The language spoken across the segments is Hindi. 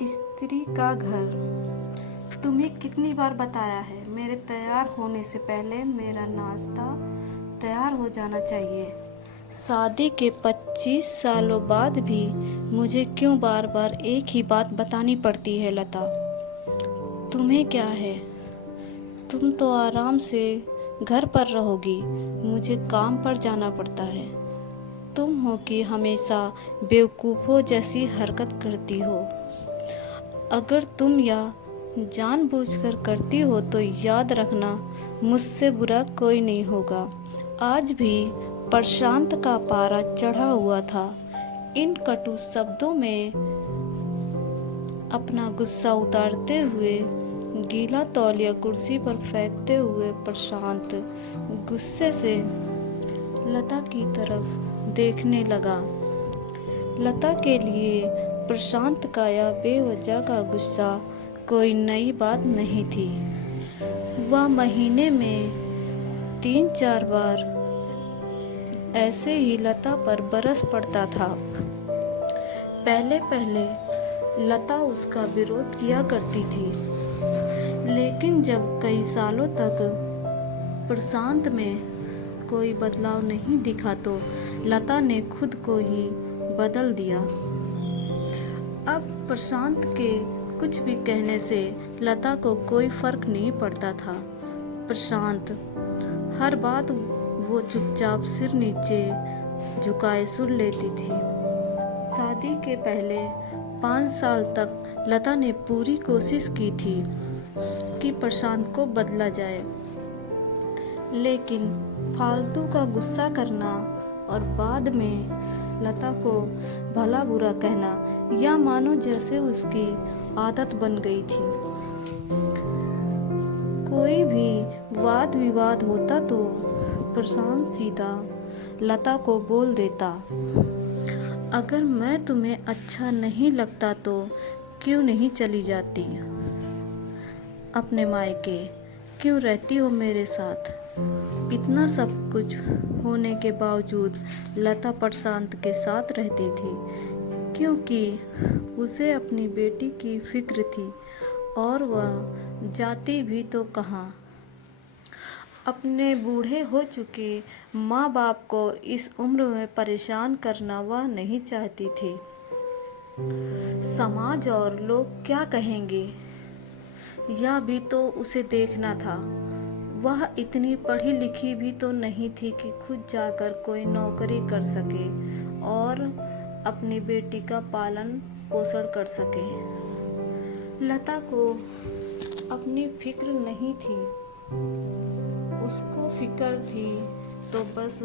स्त्री का घर। तुम्हें कितनी बार बताया है, मेरे तैयार होने से पहले मेरा नाश्ता तैयार हो जाना चाहिए। शादी के 25 सालों बाद भी मुझे क्यों बार बार एक ही बात बतानी पड़ती है लता? तुम्हें क्या है? तुम तो आराम से घर पर रहोगी, मुझे काम पर जाना पड़ता है। तुम हो कि हमेशा बेवकूफ़ों जैसी हरकत करती हो। अगर तुम यह जानबूझकर करती हो तो याद रखना, मुझसे बुरा कोई नहीं होगा। आज भी प्रशांत का पारा चढ़ा हुआ था। इन कटु शब्दों में अपना गुस्सा उतारते हुए, गीला तौलिया कुर्सी पर फेंकते हुए प्रशांत गुस्से से लता की तरफ देखने लगा। लता के लिए प्रशांत का यह बेवजह का गुस्सा कोई नई बात नहीं थी। वह महीने में 3-4 बार ऐसे ही लता पर बरस पड़ता था। पहले पहले लता उसका विरोध किया करती थी, लेकिन जब कई सालों तक प्रशांत में कोई बदलाव नहीं दिखा तो लता ने खुद को ही बदल दिया। अब प्रशांत के कुछ भी कहने से लता को कोई फर्क नहीं पड़ता था। प्रशांत हर बात वो चुपचाप सिर नीचे झुकाए सुन लेती थी। शादी के पहले 5 साल तक लता ने पूरी कोशिश की थी कि प्रशांत को बदला जाए, लेकिन फालतू का गुस्सा करना और बाद में लता को भला बुरा कहना, या मानो जैसे उसकी आदत बन गई थी। कोई भी वाद विवाद होता तो प्रशांत सीधा लता को बोल देता, अगर मैं तुम्हें अच्छा नहीं लगता तो क्यों नहीं चली जाती अपने मायके, क्यों रहती हो मेरे साथ? इतना सब कुछ होने के बावजूद लता प्रशांत के साथ रहती थी, क्योंकि उसे अपनी बेटी की फिक्र थी। और वह जाती भी तो कहाँ, अपने बूढ़े हो चुके माँ बाप को इस उम्र में परेशान करना वह नहीं चाहती थी। समाज और लोग क्या कहेंगे, यह भी तो उसे देखना था। वह इतनी पढ़ी लिखी भी तो नहीं थी कि खुद जाकर कोई नौकरी कर सके और अपनी बेटी का पालन पोषण कर सके। लता को अपनी फिक्र नहीं थी, उसको फिक्र थी तो बस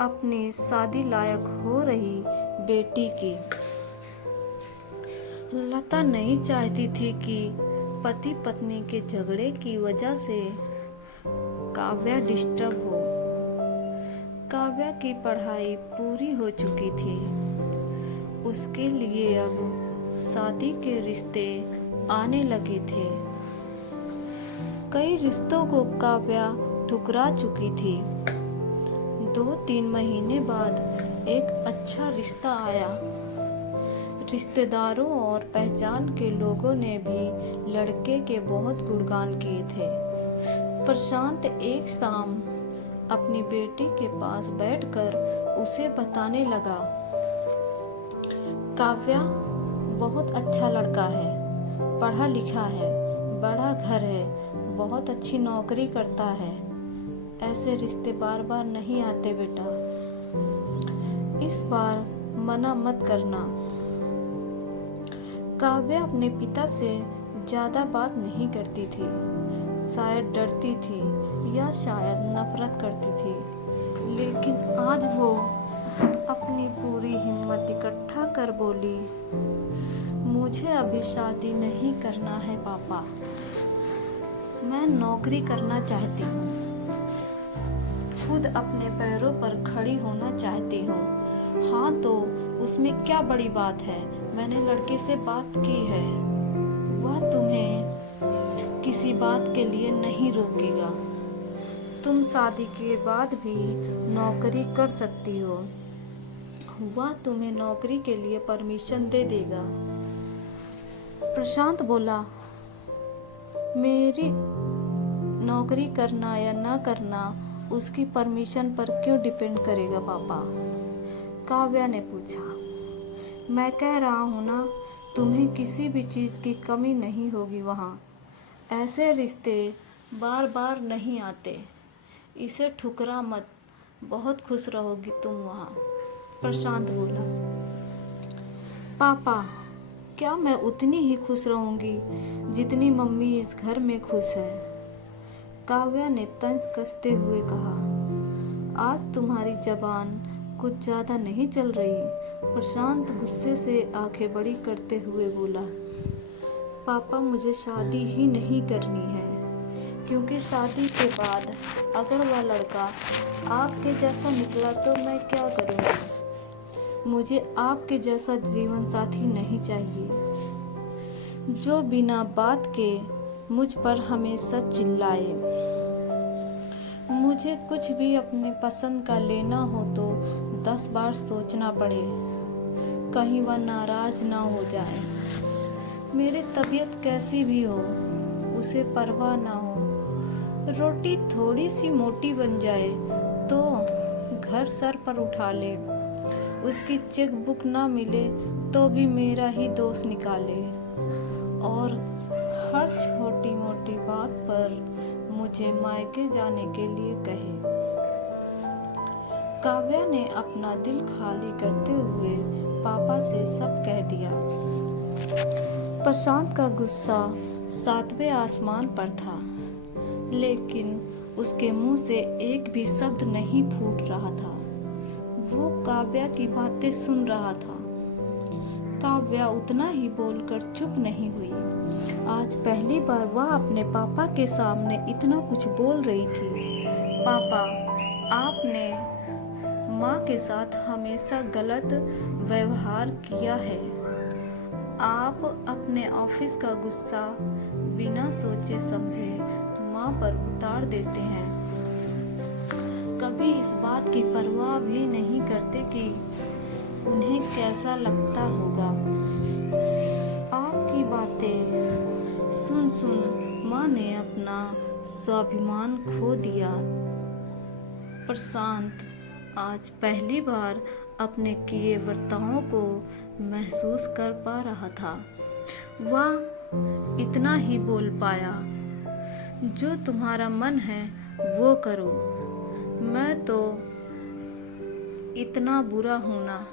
अपनी शादी लायक हो रही बेटी की। लता नहीं चाहती थी कि पति पत्नी के झगड़े की वजह से काव्या डिस्टर्ब हो। काव्या की पढ़ाई पूरी हो चुकी थी, उसके लिए अब शादी के रिश्ते आने लगे थे। कई रिश्तों को काव्या ठुकरा चुकी थी। 2-3 महीने बाद एक अच्छा रिश्ता आया। रिश्तेदारों और पहचान के लोगों ने भी लड़के के बहुत गुणगान किए थे। प्रशांत एक शाम अपनी बेटी के पास बैठकर उसे बताने लगा, काव्या बहुत अच्छा लड़का है, पढ़ा लिखा है, बड़ा घर है, बहुत अच्छी नौकरी करता है। ऐसे रिश्ते बार बार नहीं आते बेटा, इस बार मना मत करना। काव्या अपने पिता से ज़्यादा बात नहीं करती थी, शायद डरती थी या शायद नफरत करती थी, लेकिन आज वो अपनी पूरी हिम्मत इकट्ठा कर बोली, मुझे अभी शादी नहीं करना है पापा, मैं नौकरी करना चाहती हूँ, खुद अपने पैरों पर खड़ी होना चाहती हूँ। हाँ तो उसमें क्या बड़ी बात है, मैंने लड़के से बात की है, वह तुम्हें किसी बात के लिए नहीं रोकेगा। तुम शादी के बाद भी नौकरी कर सकती हो, वह तुम्हें नौकरी के लिए परमिशन दे देगा। प्रशांत बोला, मेरी नौकरी करना या ना करना उसकी परमिशन पर क्यों डिपेंड करेगा पापा? काव्या ने पूछा। मैं कह रहा हूँ ना, तुम्हें किसी भी चीज़ की कमी नहीं होगी वहाँ। ऐसे रिश्ते बार बार नहीं आते, इसे ठुकरा मत, बहुत खुश रहोगी तुम वहाँ। प्रशांत बोला, पापा क्या मैं उतनी ही खुश रहूँगी जितनी मम्मी इस घर में खुश है? काव्या ने तंज कसते हुए कहा। आज तुम्हारी जबान कुछ ज़्यादा नहीं चल रही? प्रशांत गुस्से से आंखें बड़ी करते हुए बोला, पापा मुझे शादी ही नहीं करनी है, क्योंकि शादी के बाद अगर वह लड़का आपके जैसा निकला तो मैं क्या करूँगी? मुझे आपके जैसा जीवन साथी नहीं चाहिए, जो बिना बात के मुझ पर हमेशा चिल्लाए। मुझे कुछ भी अपने पसंद का लेना हो तो 10 बार सोचना पड़े, कहीं वह नाराज ना हो जाए। मेरी तबीयत कैसी भी हो, उसे परवाह ना हो। रोटी थोड़ी सी मोटी बन जाए तो घर सर पर उठा ले। उसकी चेक बुक ना मिले तो भी मेरा ही दोष निकाले, और हर छोटी मोटी बात पर मुझे मायके जाने के लिए कहे। काव्या ने अपना दिल खाली करते हुए पापा से सब कह दिया। प्रशांत का गुस्सा 7वें आसमान पर था, लेकिन उसके मुंह से एक भी शब्द नहीं फूट रहा था। वो काव्या की बातें सुन रहा था। काव्या उतना ही बोलकर चुप नहीं हुई। आज पहली बार वह अपने पापा के सामने इतना कुछ बोल रही थी। पापा, आपने माँ के साथ हमेशा गलत व्यवहार किया है। आप अपने ऑफिस का गुस्सा बिना सोचे समझे माँ पर उतार देते हैं। कभी इस बात की परवाह भी नहीं करते कि उन्हें कैसा लगता होगा। आपकी बातें सुन सुन माँ ने अपना स्वाभिमान खो दिया। प्रशांत आज पहली बार अपने किए बर्तावों को महसूस कर पा रहा था। वह इतना ही बोल पाया, जो तुम्हारा मन है वो करो, मैं तो इतना बुरा हूँ ना।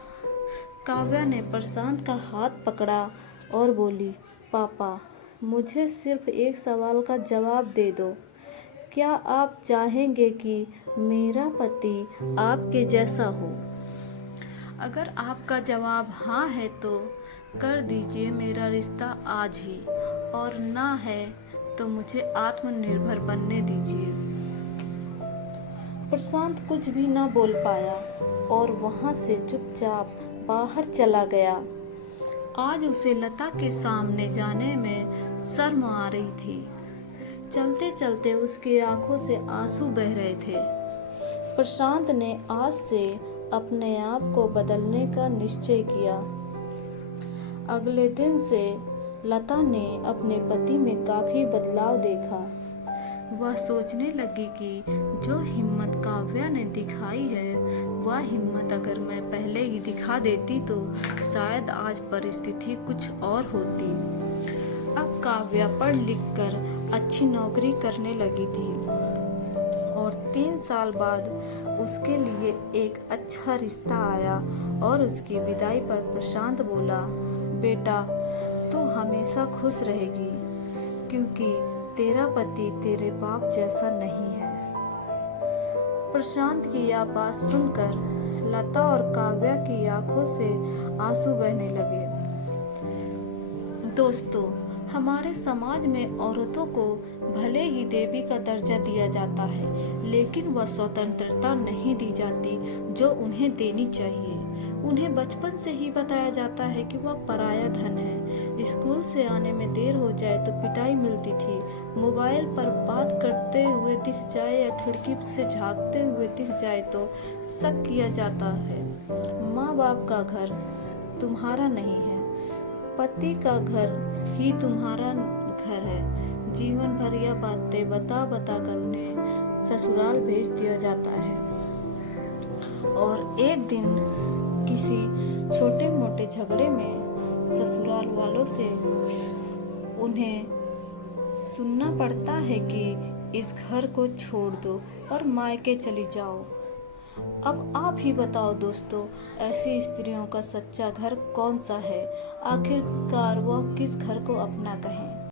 काव्या ने प्रशांत का हाथ पकड़ा और बोली, पापा मुझे सिर्फ एक सवाल का जवाब दे दो। क्या आप चाहेंगे कि मेरा पति आपके जैसा हो? अगर आपका जवाब हाँ है तो कर दीजिए मेरा रिश्ता आज ही, और ना है तो मुझे आत्मनिर्भर बनने दीजिए। प्रशांत कुछ भी ना बोल पाया और वहां से चुपचाप बाहर चला गया। आज उसे लता के सामने जाने में शर्म आ रही थी। चलते चलते उसकी आंखों से आंसू बह रहे थे। प्रशांत ने आज से अपने आप को बदलने का निश्चय किया। अगले दिन से लता ने अपने पति में काफी बदलाव देखा। वह सोचने लगी कि जो हिम्मत काव्या ने दिखाई है, वह हिम्मत अगर मैं पहले ही दिखा देती तो शायद आज परिस्थिति कुछ और होती। अब काव्या पढ़ लिख कर अच्छी नौकरी करने लगी थी और 3 साल बाद उसके लिए एक अच्छा रिश्ता आया और उसकी विदाई पर प्रशांत बोला, बेटा तू हमेशा खुश रहेगी, क्योंकि तेरा पति तेरे बाप जैसा नहीं है। प्रशांत की यह बात सुनकर लता और काव्या की आंखों से आंसू बहने लगे। दोस्तों, हमारे समाज में औरतों को भले ही देवी का दर्जा दिया जाता है, लेकिन वह स्वतंत्रता नहीं दी जाती जो उन्हें देनी चाहिए। उन्हें बचपन से ही बताया जाता है कि वह पराया धन है। स्कूल से आने में देर हो जाए तो पिटाई मिलती थी। मोबाइल पर बात करते हुए दिख जाए या खिड़की से झांकते हुए दिख जाए तो शक किया जाता है। माँ बाप का घर तुम्हारा नहीं है, पति का घर ही तुम्हारा घर है। जीवन भर यह बातें बता बता कर उन्हें ससुराल भेज दिया जाता है। और एक दिन किसी छोटे मोटे झगड़े में ससुराल वालों से उन्हें सुनना पड़ता है कि इस घर को छोड़ दो और मायके चली जाओ। अब आप ही बताओ दोस्तों, ऐसी स्त्रियों का सच्चा घर कौन सा है? आखिरकार वह किस घर को अपना कहें?